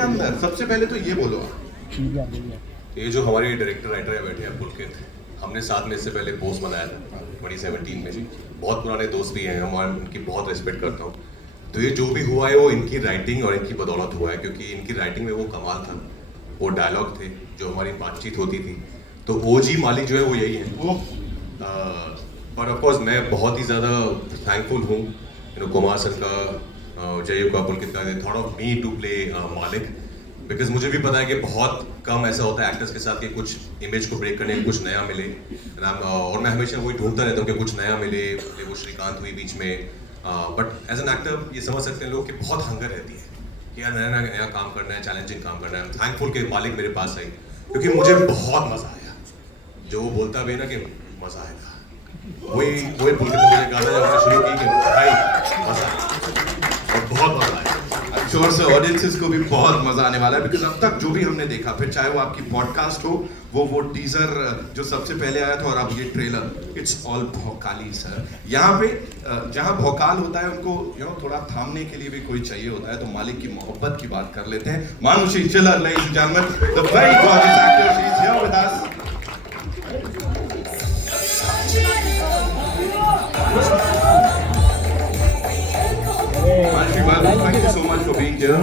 अंदर। सबसे पहले तो ये बोलो आप। ये जो हमारे डायरेक्टर राइटर है बैठे हैं पुलकित, हमने साथ में इससे पहले पोस्ट बनाया था 2017 में जी। बहुत पुराने दोस्त भी हैं, हम उनकी बहुत रिस्पेक्ट करता हूँ। तो ये जो भी हुआ है वो इनकी राइटिंग और इनकी बदौलत हुआ है, क्योंकि इनकी राइटिंग में वो कमाल था, वो डायलॉग थे, जो हमारी बातचीत होती थी। तो ओजी मालिक जो है वो यही है। पर ऑफकोर्स मैं बहुत ही ज़्यादा थैंकफुल हूँ कुमार सर का, जयू का, पुलकित का, thought of me to play मालिक। बिकॉज मुझे भी पता है कि बहुत कम ऐसा होता है एक्टर्स के साथ कि कुछ इमेज को ब्रेक करने कुछ नया मिले। और मैं हमेशा वही ढूंढता रहता हूँ कि कुछ नया मिले। वो श्रीकांत हुई बीच में, बट एज एन एक्टर ये समझ सकते हैं लोग कि बहुत हंगर रहती है कि यार नया नया काम करना है, चैलेंजिंग काम करना है। थैंकफुल कि मालिक मेरे पास आई, क्योंकि मुझे बहुत मज़ा आया। जो वो बोलता भी है ना कि मज़ा आएगा, वही पुलकित ने मुझे कहा था जब हमने शुरू की कि भाई मज़ा आएगा, और बहुत मज़ा आया। श्योर से ऑडियंसेस को भी बहुत मजा आने वाला है, बिकॉज अब तक जो भी हमने देखा, फिर चाहे वो आपकी पॉडकास्ट हो, वो टीजर जो सबसे पहले आया था, और अब ये ट्रेलर, इट्स ऑल भौकाली सर। यहाँ पे जहाँ भौकाल होता है उनको थोड़ा थामने के लिए भी कोई चाहिए होता है। तो मालिक की मोहब्बत की बात कर लेते हैं। मानुषी चिल्लर, ladies and gentlemen, the very gorgeous actor, she is here with us. Manushi, welcome. Thank you so much for being here.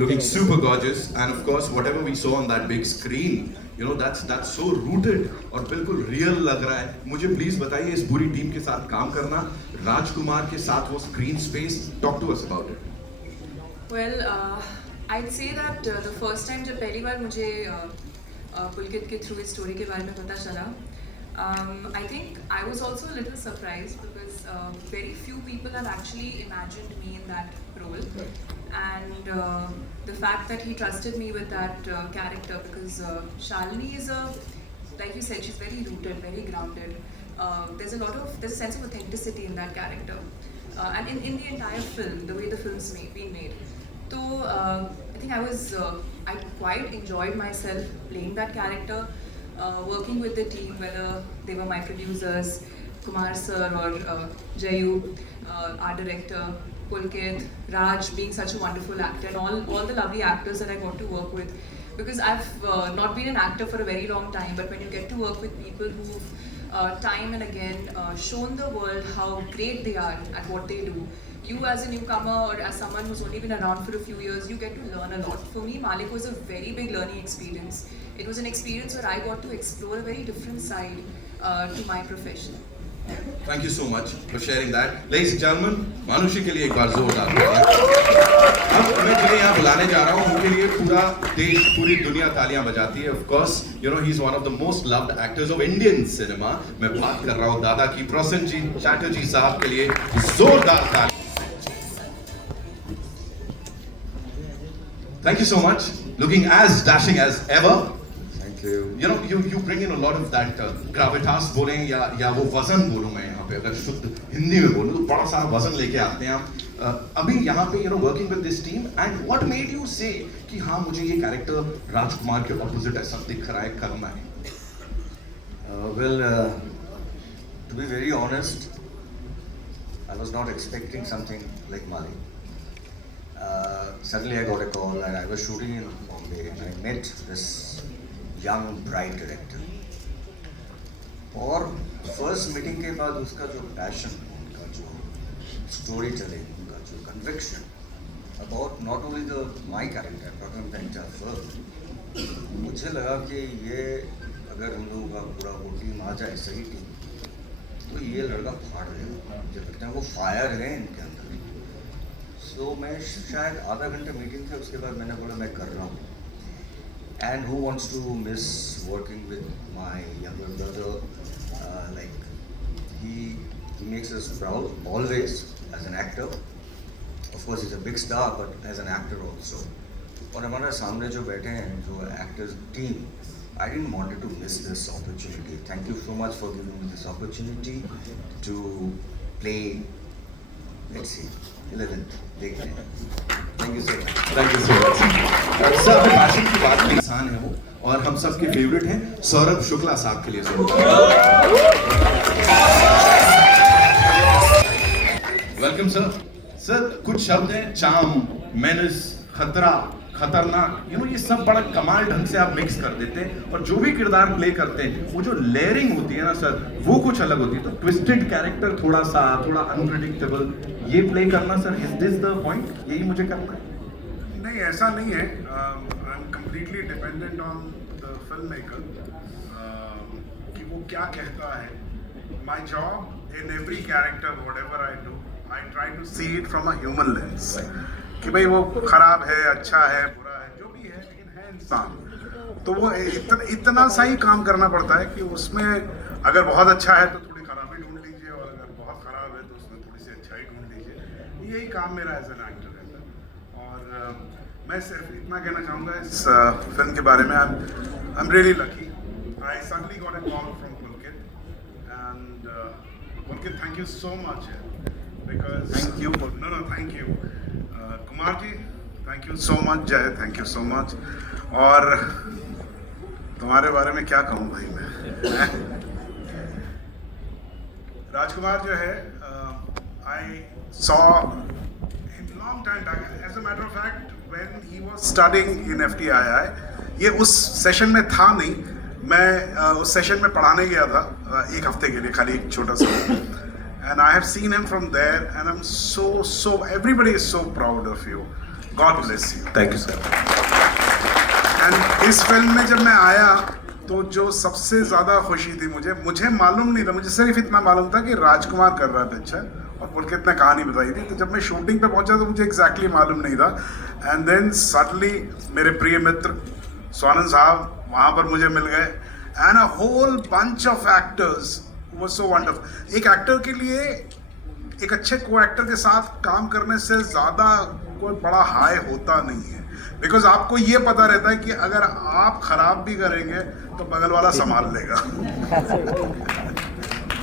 Looking super gorgeous, and of course, whatever we saw on that big screen, that's so rooted और बिल्कुल real लग रहा है। मुझे please बताइए, इस पूरी team के साथ काम करना, राजकुमार के साथ वो screen space, talk to us about it. Well, I'd say that the first time जब पहली बार मुझे पुलकित के थ्रू इस स्टोरी के बारे में पता चला, I think I was also a little surprised because very few people have actually imagined me in that role, and the fact that he trusted me with that character, because Shalini is like you said, she's very rooted, very grounded. There's a sense of authenticity in that character, and in the entire film, the way the film's been made. So I think I quite enjoyed myself playing that character. Working with the team, whether they were my producers, Kumar sir or Jayu, our director, Pulkit, Raj being such a wonderful actor, and all the lovely actors that I got to work with. Because I've not been an actor for a very long time, but when you get to work with people who've time and again shown the world how great they are at what they do, you as a newcomer or as someone who's only been around for a few years, you get to learn a lot. For me, Malik was a very big learning experience. It was an experience where I got to explore a very different side to my profession. Thank you so much for sharing that. Ladies and gentlemen, मानुषी के लिए एक बार जोरदार तालियां। अब मैं जिन्हें यहाँ बुलाने जा रहा हूँ, उनके लिए पूरा देश, पूरी दुनिया तालियां बजाती है। Of course, he's one of the most loved actors of Indian cinema. मैं बात कर रहा हूँ दादा की, प्रसेनजीत चैटर्जी साहब के लिए जोरदार तालियां। Thank you so much. Looking as dashing as ever. Thank you. You bring in a lot of that gravitas बोलें या वो वजन बोलूँ मैं यहाँ पे, अगर शुद्ध हिंदी में बोलूँ तो बड़ा सारा वजन लेके आते हैं आप। अभी यहाँ पे working with this team, and what made you say कि हाँ मुझे ये कैरेक्टर राजकुमार के ऑपोजिट ऐसा दिख रहा है, करना है? To be very honest, I was not expecting something like Mali. Suddenly I got a call, and I was shooting in Bombay, and I met this young bright director. और first meeting के बाद उसका जो passion, उनका जो story telling, उनका जो conviction about not only the my character but the entire film, मुझे लगा कि ये अगर हम लोगों का पूरा वो टीम आ जाए, सही टीम, तो ये लड़का फाड़ देगा। मुझे लगता है वो फायर है इनके अंदर। सो मैं शायद आधा घंटा मीटिंग था, उसके बाद मैंने बोला मैं कर रहा हूँ। And who wants to miss working with my younger brother, like he makes us proud always as an actor. Of course he's a big star, but as an actor also. और हमारे सामने जो बैठे हैं जो actors team, I didn't want to miss this opportunity. Thank you so much for giving me this opportunity to play. Let's see, 11th. देखते हैं। Thank you so much. Thank you so much. Sir passion की बात में इंसान है वो, और हम सब के फेवरेट हैं। सौरभ शुक्ला साहब के लिए वेलकम सर। सर कुछ शब्द हैं, चाम, मेनस, खतरा, खतरनाक, ये सब बड़ा कमाल ढंग से आप मिक्स कर देते हैं, और जो भी किरदार प्ले करते हैं वो जो लेयरिंग होती है ना सर, वो कुछ अलग होती है। तो ट्विस्टेड कैरेक्टर थोड़ा अनप्रिडिक्टेबल, ये प्ले करना sir, is this the point, यही मुझे करना है? नहीं, ऐसा नहीं है। I am completely dependent on the film maker कि वो क्या कहता है। My job in every character whatever I do, I try to see it from a human lens, कि भाई वो खराब है, अच्छा है, बुरा है, जो भी है, लेकिन है इंसान। तो वो इतना सा ही काम करना पड़ता है कि उसमें अगर बहुत अच्छा है तो थोड़ी खराबी ढूंढ लीजिए, और अगर बहुत खराब है तो उसमें थोड़ी सी अच्छाई ढूंढ लीजिए। यही काम मेरा एज एन एक्टर रहता है। और मैं सिर्फ इतना कहना चाहूँगा इस फिल्म के बारे में, I am really lucky. I suddenly got a call from Pulkit, and Pulkit, thank you so much, because Thank you. No, thank you. Kumar ji, thank you so much. Jay, thank you so much. और तुम्हारे बारे में क्या कहूँ भाई मैं। राजकुमार जो है, I saw in long time back, as a matter of fact when he was studying in FTII। ये उस सेशन में था नहीं, मैं उस सेशन में पढ़ाने गया था एक हफ्ते के लिए, खाली एक छोटा सा। And I have seen him from there, and I'm so everybody is so proud of you. God bless you. Thank you sir. And इस फिल्म में जब मैं आया तो जो सबसे ज़्यादा खुशी थी मुझे मालूम नहीं था, मुझे सिर्फ इतना मालूम था कि राजकुमार कर रहा है पिक्चर, और पुलकित ने कहानी बताई थी। तो जब मैं शूटिंग पे पहुंचा तो मुझे एग्जैक्टली मालूम नहीं था। एंड देन सडनली मेरे प्रिय मित्र स्वानंद साहब वहाँ पर मुझे मिल गए, and a whole bunch of actors वो सो वंडरफुल। एक एक्टर के लिए एक अच्छे को एक्टर के साथ काम करने से ज़्यादा कोई बड़ा हाई होता नहीं है, बिकॉज आपको ये पता रहता है कि अगर आप खराब भी करेंगे तो बगल वाला संभाल लेगा।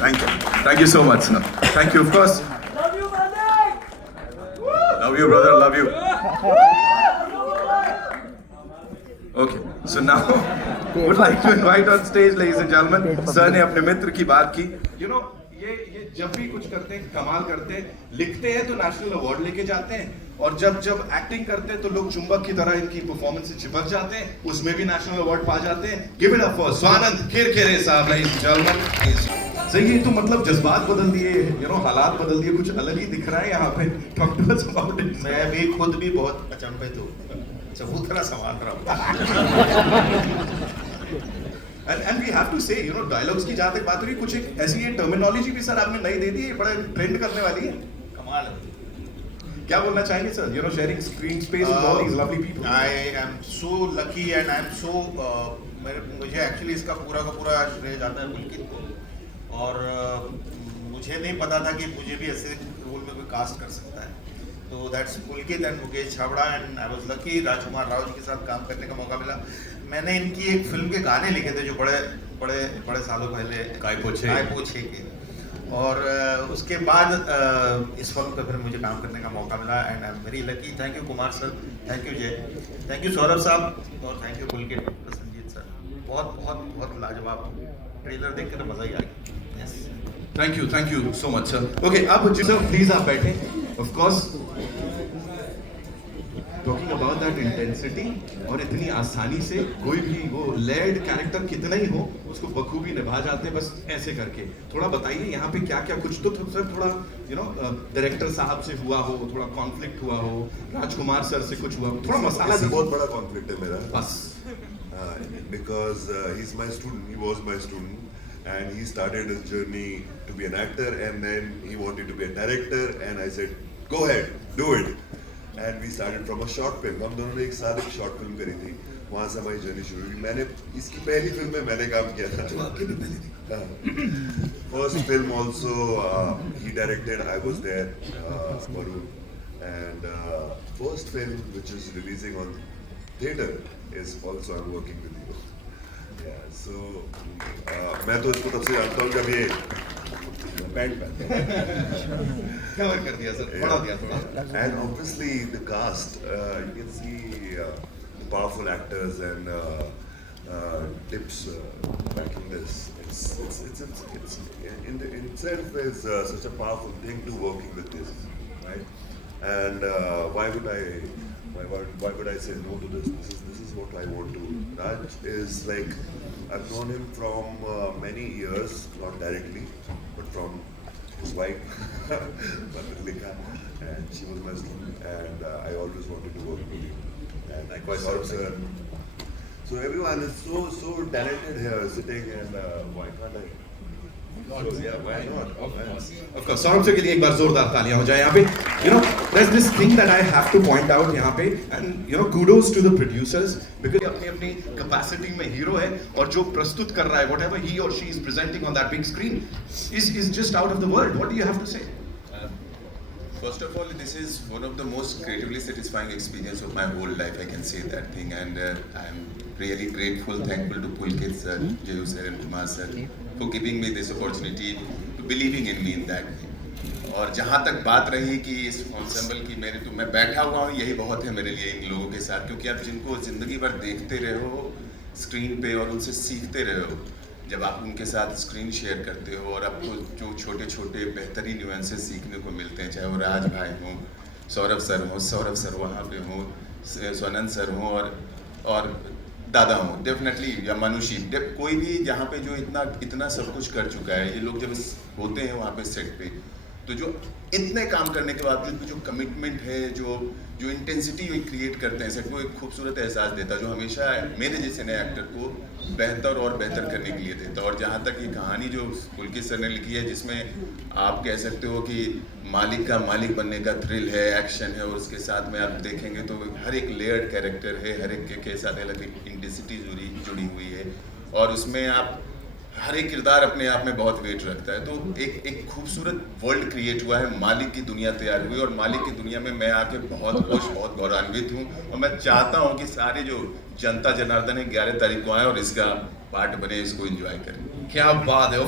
Thank you so much sir, thank you. Of course, love you brother, love you. Okay, so now would like to invite on stage, ladies and gentlemen, sir ने अपने मित्र की बात की। ये जब भी कुछ करते हैं कमाल करते हैं, लिखते हैं तो नेशनल अवार्ड लेके जाते हैं, और जब एक्टिंग करते हैं तो लोग चुंबक की तरह इनकी परफॉर्मेंस से चिपक जाते हैं, उसमें भी नेशनल अवार्ड पा जाते हैं। Give it up for Swanand Kirkire साहब, ladies and gentlemen। सही है, तो मतलब जज्बात बदल दिए, हालात बदल दिए, कुछ अलग ही दिख रहा है यहाँ पे। Talk to us about it. मैं भी खुद भी बहुत अचंभित हूँ, चबूतरा संभाल रहा हूँ। And we have to say, dialogues की जहाँ तक बात हुई, कुछ एक ऐसी ये टर्मिनोलॉजी भी सर आपने नई दे दी है, बड़ा ट्रेंड करने वाली है। कमाल है। क्या बोलना चाहेंगे sir, sharing screen space with all these lovely people? I am so lucky and I am so, मुझे एक्चुअली इसका पूरा का पूरा श्रेय जाता है पुलकित को, और मुझे नहीं पता था कि मुझे भी ऐसे रोल में कोई कास्ट कर सकता है। तो that's Pulkit and Mukesh Chhabra, and I was lucky Rajkummar Rao ji के साथ काम करने का मौका मिला। मैंने इनकी एक फिल्म के गाने लिखे थे जो बड़े सालों पहले, काय पोछे के, और उसके बाद इस फिल्म पे फिर मुझे काम करने का मौका मिला, and I am very lucky. Thank you Kumar sir, thank you जय, थैंक यू सौरभ साहब, और thank you Pulkit Sanjeet sir. बहुत बहुत बहुत लाजवाब ट्रेलर देख के तो मज़ा ही आ गया। Yes, thank you so much sir. Okay, अब सर प्लीज आप बैठे। Of course, talking about that intensity, और इतनी आसानी से कोई भी वो लेयर्ड कैरेक्टर कितना ही हो उसको बखूबी निभा जाते हैं, बस ऐसे करके। थोड़ा बताइए यहाँ पे क्या क्या, कुछ तो सर थोड़ा डायरेक्टर साहब से हुआ हो, थोड़ा कॉन्फ्लिक्ट हुआ हो, राजकुमार सर से कुछ हुआ हो, थोड़ा मसाला इससे दीजिए। बहुत बड़ा कॉन्फ्लिक्ट है मेरा, बस because he's my student, he was my student, and he started his journey to be an actor, and then he wanted to be a director, and I said, go ahead, do it. And we started from a short film. हम दोनों ने एक साथ एक short film करी थी, वहाँ से हमारी जर्नी शुरू हुई। मैंने इसकी पहली फिल्म में मैंने काम किया था, जो आपकी भी पहली थी। First film also he directed, I was there, Varun, and first film which is releasing on theater is also I'm working with you. Yeah, so मैं तो इसको तब से जानता हूँ जब ये पैंट पहनता हूँ। कवर कर दिया सर, बढ़ा दिया थोड़ा। And obviously the cast, you can see the powerful actors and tips backing this. It's in itself is such a powerful thing to working with this, right? And why would I why would I say no to this? This is what I want to. Raj is like, I've known him from many years, not directly, but from his wife, Matrika, and she was my student, and I always wanted to work with him. And Likewise, Saurabh sir. sir. So everyone is so talented here, sitting, and why can't I? So, yeah, why not? Of course, Saurabh sir के लिए एक बार जोरदार तालियां हो जाए यहाँ पे. You know, there's this thing that I have to point out यहाँ पे, and you know, kudos to the producers because अपनी अपनी capacity में hero है और जो प्रस्तुत कर रहा है, whatever he or she is presenting on that big screen is just out of the world. What do you have to say? First of all, this is one of the most creatively satisfying experience of my whole life. I can say that thing, and I'm really grateful, thankful to Pulkit sir, Jayu sir, and Kumar sir for giving me this opportunity, to believing in me in that way. और जहाँ तक बात रही कि इस ensemble की मैं बैठा हुआ हूँ, यही बहुत है मेरे लिए इन लोगों के साथ, क्योंकि आप जिनको जिंदगी भर देखते रहे हो स्क्रीन पे और उनसे सीखते रहे हो, जब आप उनके साथ स्क्रीन शेयर करते हो और आपको जो छोटे छोटे बेहतरीन न्यूएंसेस सीखने को मिलते हैं, चाहे वो राज भाई हों, सौरभ सर वहाँ पे हों, सोनन सर हों और दादा हों, डेफिनेटली, या मनुषी, कोई भी जहाँ पे जो इतना सब कुछ कर चुका है, ये लोग जब होते हैं वहाँ पे सेट पे, तो जो इतने काम करने के बावजूद भी जो कमिटमेंट है, जो इंटेंसिटी क्रिएट करते हैं सेट को, एक खूबसूरत एहसास देता है जो हमेशा मेरे जैसे नए एक्टर को बेहतर और बेहतर करने के लिए देता है. और जहाँ तक ये कहानी जो पुलकित सर ने लिखी है, जिसमें आप कह सकते हो कि मालिक का मालिक बनने का थ्रिल है, एक्शन है, और उसके साथ में आप देखेंगे तो हर एक लेयर्ड कैरेक्टर है, हर एक के साथ अलग इंटेंसिटी जुड़ी हुई है, और उसमें आप हर एक किरदार अपने आप में बहुत वेट रखता है. तो एक खूबसूरत वर्ल्ड क्रिएट हुआ है, मालिक की दुनिया तैयार हुई, और मालिक की दुनिया में मैं आके बहुत खुश, बहुत गौरवान्वित हूँ, और मैं चाहता हूँ कि सारे जो जनता जनार्दन है 11 तारीख को आए और इसका पार्ट बने, इसको एंजॉय करें. क्या बात है.